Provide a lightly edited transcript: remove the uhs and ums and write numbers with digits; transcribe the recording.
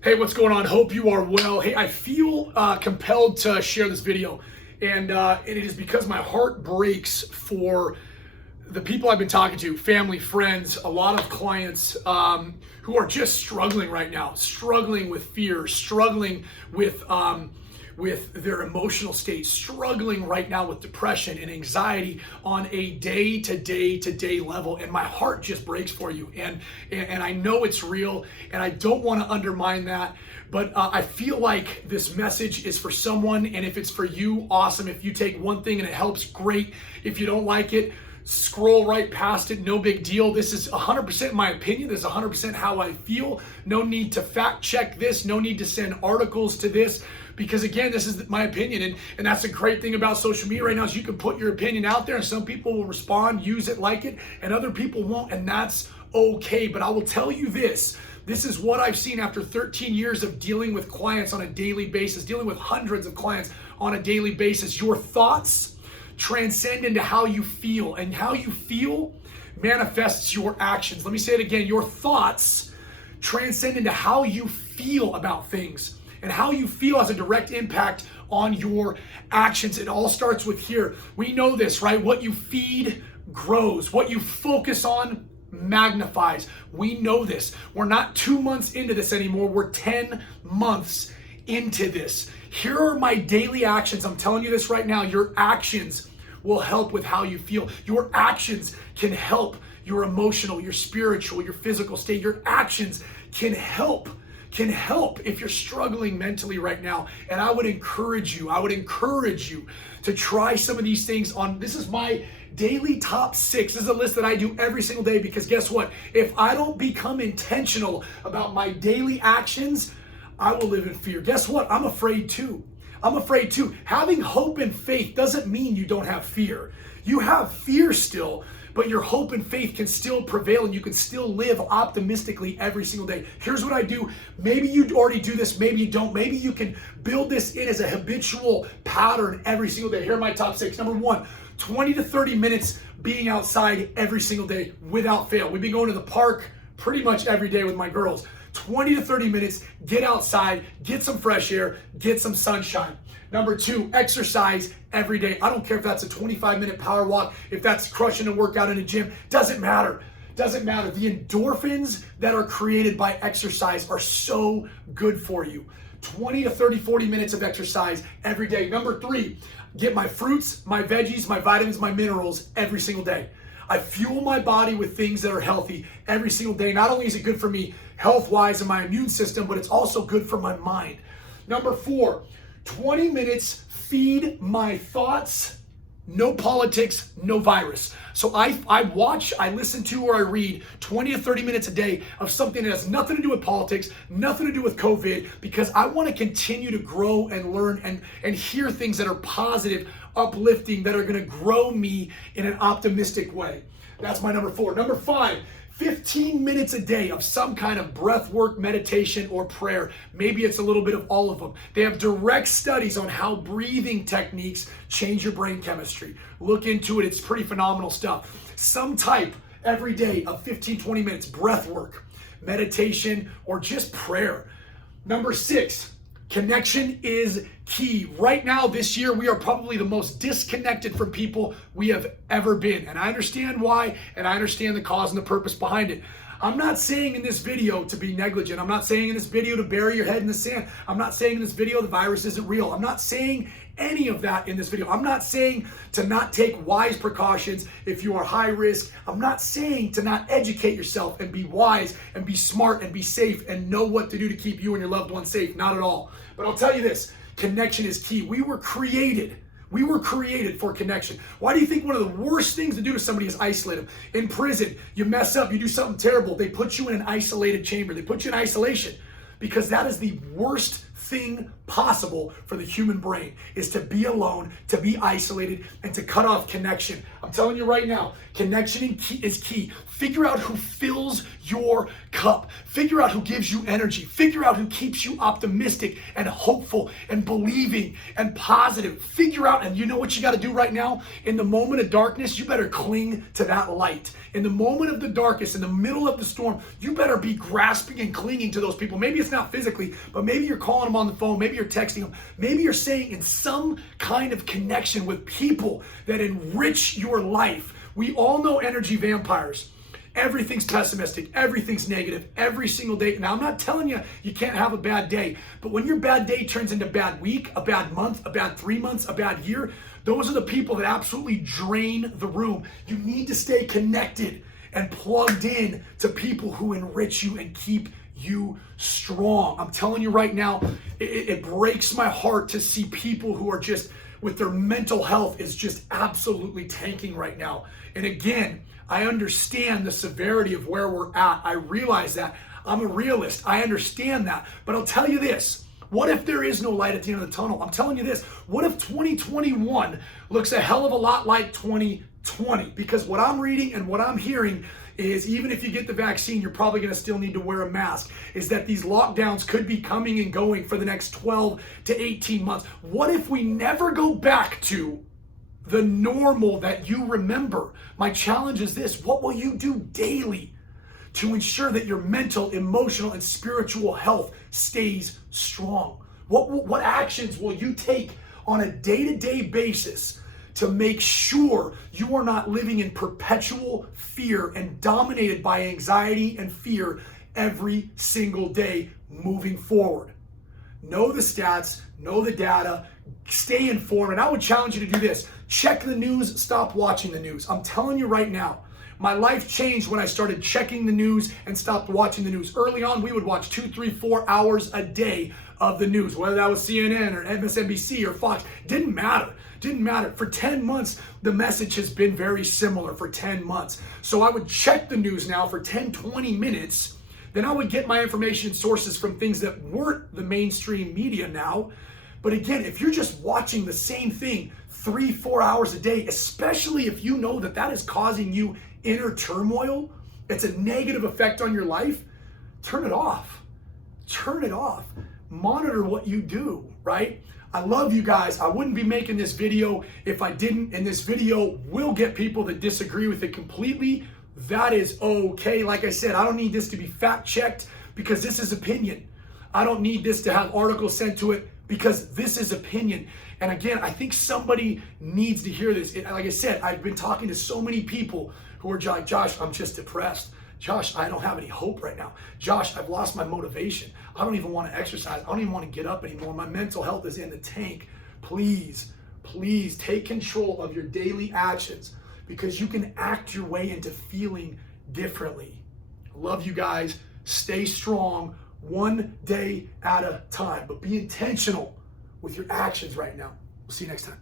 Hey, what's going on? Hope you are well. Hey, I feel compelled to share this video, and it is because my heart breaks for the people I've been talking to, family, friends, a lot of clients who are just struggling right now, struggling with fear, struggling with their emotional state, struggling right now with depression and anxiety on a day-to-day level. And my heart just breaks for you. And I know it's real, and I don't want to undermine that. But I feel like this message is for someone, and if it's for you, awesome. If you take one thing and it helps, great. If you don't like it, scroll right past it, no big deal. This is 100% my opinion. This is 100% how I feel. No need to fact check this. No need to send articles to this, because again, this is my opinion. And that's the great thing about social media right now is you can put your opinion out there, and some people will respond, use it, like it, and other people won't, and that's okay. But I will tell you this. This is what I've seen after 13 years of dealing with clients on a daily basis, dealing with hundreds of clients on a daily basis. Your thoughts transcend into how you feel, and how you feel manifests your actions. Let me say it again. Your thoughts transcend into how you feel about things, and how you feel has a direct impact on your actions. It all starts with here. We know this, right? What you feed grows. What you focus on magnifies. We know this. We're not 2 months into this anymore. We're 10 months into this. Here are my daily actions. I'm telling you this right now. Your actions will help with how you feel. Your actions can help your emotional, your spiritual, your physical state. Your actions can help if you're struggling mentally right now. And I would encourage you to try some of these things on. This is my daily top 6. This is a list that I do every single day, because guess what? If I don't become intentional about my daily actions, I will live in fear. Guess what? I'm afraid too. Having hope and faith doesn't mean you don't have fear. You have fear still, but your hope and faith can still prevail, and you can still live optimistically every single day. Here's what I do. Maybe you already do this, maybe you don't. Maybe you can build this in as a habitual pattern every single day. Here are my top 6. Number 1, 20 to 30 minutes being outside every single day without fail. We've been going to the park pretty much every day with my girls. 20 to 30 minutes, get outside, get some fresh air, get some sunshine. Number 2, exercise every day. I don't care if that's a 25-minute power walk, if that's crushing a workout in a gym, doesn't matter. Doesn't matter. The endorphins that are created by exercise are so good for you. 20 to 30, 40 minutes of exercise every day. Number 3, get my fruits, my veggies, my vitamins, my minerals every single day. I fuel my body with things that are healthy every single day. Not only is it good for me health-wise and my immune system, but it's also good for my mind. Number 4, 20 minutes feed my thoughts, no politics, no virus. So I watch, I listen to, or I read 20 to 30 minutes a day of something that has nothing to do with politics, nothing to do with COVID, because I want to continue to grow and learn and hear things that are positive, uplifting, that are going to grow me in an optimistic way. That's my number 4. Number 5, 15 minutes a day of some kind of breath work, meditation, or prayer. Maybe it's a little bit of all of them. They have direct studies on how breathing techniques change your brain chemistry. Look into it. It's pretty phenomenal stuff. Some type every day of 15, 20 minutes, breath work, meditation, or just prayer. Number 6, connection is key. Right now, this year, we are probably the most disconnected from people we have ever been. And I understand why, and I understand the cause and the purpose behind it. I'm not saying in this video to be negligent. I'm not saying in this video to bury your head in the sand. I'm not saying in this video the virus isn't real. I'm not saying any of that in this video. I'm not saying to not take wise precautions if you are high risk. I'm not saying to not educate yourself and be wise and be smart and be safe and know what to do to keep you and your loved ones safe. Not at all. But I'll tell you this, connection is key. We were created for connection. Why do you think one of the worst things to do to somebody is isolate them? In prison, you mess up, you do something terrible, they put you in an isolated chamber. They put you in isolation, because that is the worst thing possible for the human brain, is to be alone, to be isolated, and to cut off connection. I'm telling you right now, connection is key. Figure out who fills your cup. Figure out who gives you energy. Figure out who keeps you optimistic and hopeful and believing and positive. Figure out, and you know what you got to do right now? In the moment of darkness, you better cling to that light. In the moment of the darkness, in the middle of the storm, you better be grasping and clinging to those people. Maybe it's not physically, but maybe you're calling them on the phone. Maybe you're texting them. Maybe you're saying in some kind of connection with people that enrich your life. We all know energy vampires. Everything's pessimistic, everything's negative, every single day. Now, I'm not telling you you can't have a bad day, but when your bad day turns into bad week, a bad month, a bad 3 months, a bad year, those are the people that absolutely drain the room. You need to stay connected and plugged in to people who enrich you and keep you strong. I'm telling you right now, it breaks my heart to see people who are just, with their mental health is just absolutely tanking right now. And again, I understand the severity of where we're at. I realize that. I'm a realist. I understand that. But I'll tell you this. What if there is no light at the end of the tunnel? I'm telling you this. What if 2021 looks a hell of a lot like 2020? Because what I'm reading and what I'm hearing is, even if you get the vaccine, you're probably going to still need to wear a mask, is that these lockdowns could be coming and going for the next 12 to 18 months. What if we never go back to the normal that you remember? My challenge is this: what will you do daily to ensure that your mental, emotional, and spiritual health stays strong? What actions will you take on a day-to-day basis to make sure you are not living in perpetual fear and dominated by anxiety and fear every single day moving forward? Know the stats, know the data, stay informed. And I would challenge you to do this. Check the news, stop watching the news. I'm telling you right now, my life changed when I started checking the news and stopped watching the news. Early on, we would watch 2, 3, 4 hours a day of the news, whether that was CNN or MSNBC or Fox. Didn't matter. Didn't matter. For 10 months, the message has been very similar for 10 months. So I would check the news now for 10, 20 minutes. Then I would get my information sources from things that weren't the mainstream media now. But again, if you're just watching the same thing 3, 4 hours a day, especially if you know that that is causing you inner turmoil, it's a negative effect on your life, turn it off. Turn it off. Monitor what you do, right? I love you guys. I wouldn't be making this video if I didn't, and this video will get people that disagree with it completely. That is okay. Like I said, I don't need this to be fact checked because this is opinion. I don't need this to have articles sent to it because this is opinion. And again, I think somebody needs to hear this. Like I said, I've been talking to so many people who are like, Josh, I'm just depressed. Josh, I don't have any hope right now. Josh, I've lost my motivation. I don't even want to exercise. I don't even want to get up anymore. My mental health is in the tank. Please, please take control of your daily actions because you can act your way into feeling differently. I love you guys. Stay strong, one day at a time, but be intentional with your actions right now. We'll see you next time.